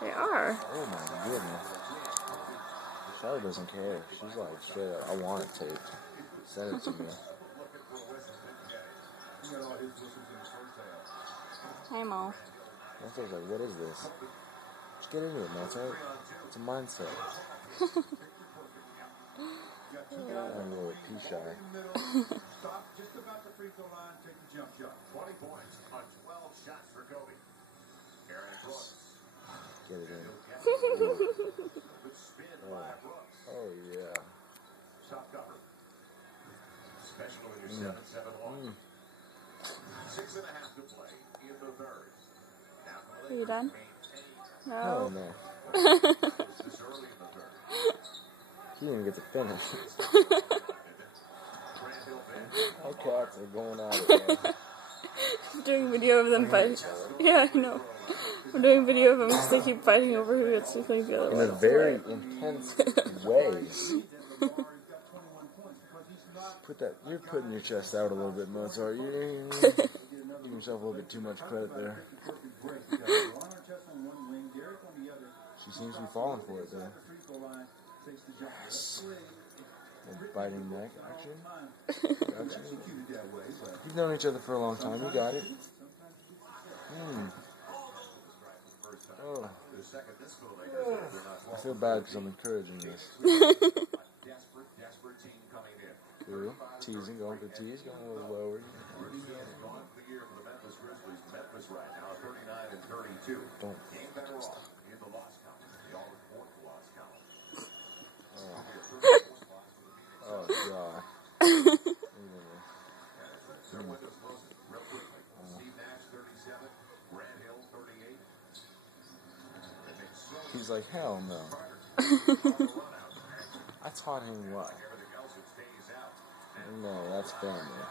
They are. Oh my goodness. Charlotte doesn't care. She's like, straight up, I want it taped. Send it to me. Hey, Mo. Mozart's like, what is this? Just get into it, Mozart. It's a mindset. I'm a little pea shy. Just about the free throw line, take the jump shot. 20 points on 12 shots for Kobe. Aaron Brooks. Get it in. Good spin by Brooks. Oh, yeah. Top cover. Special when you're 7-7 long. 6.5 to play in the third. Are you done? Oh, No. no. This early in the third. He didn't even get to finish. Our cats are going at it. I'm doing video of them fighting. Yeah, I know. I'm doing video of them because they keep fighting over who gets to clean the other In a one. very intense way. Put that. You're putting your chest out a little bit, Mozart. You're giving yourself a little bit too much credit there. She seems to be falling for it, though. Yes. A biting neck action. Gotcha. You've known each other for a long time. You got it. Oh. I feel bad because I'm encouraging this. Cool. Teasing, going for tease, going a little lower. Don't. Oh, God. He's like, hell no. I taught him what? No, that's family.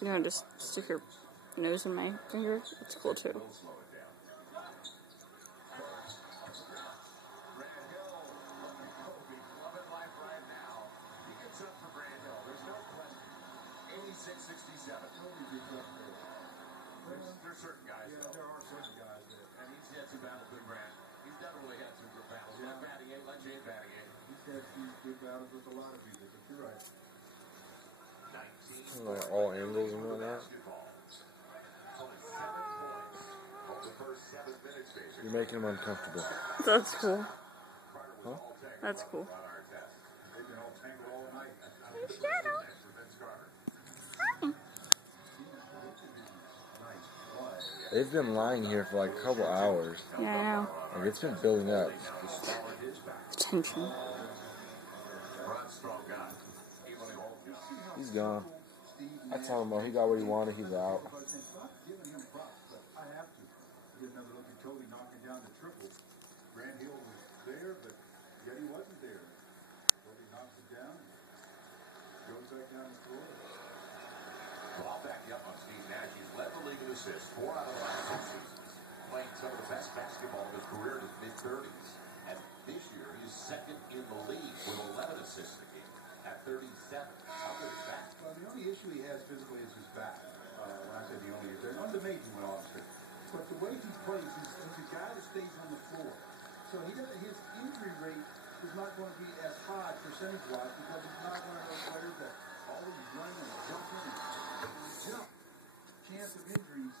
You want to just stick your nose in my finger? It's cool too. There's certain guys, there are certain guys that, and he's had some battles with Grant. He's definitely had some good battles. Let Battier, let Jay Battier. He's had some good battles with a lot of people, but you're right. Like all angles and whatnot. You're making him uncomfortable. That's cool. Huh? That's cool. They've been all tangled all night. They've been lying here for like a couple hours. Yeah, I know. Like it's been building up. Tension. He's gone. I told him, well, he got what he wanted. He's out. I have to get another look at Kobe knocking down the triple. Grant Hill was there, but yet he wasn't there. Kobe knocks it down and goes back down the floor. Well, I'll back you up on Steve Nash. He's led the league in assists 4 out of the last 6 seasons, playing some of the best basketball of his career in his mid-30s. And this year, he's second in the league with 11 assists a game at 37. How good is that? Well, the only issue he has physically is his back. When I say the only issue, I'm the major one, officer. But the way he plays, he's a guy that stays on the floor. So his injury rate is not going to be as high percentage-wise because he's not one of those players that always running and jumping and jump. Chance of injuries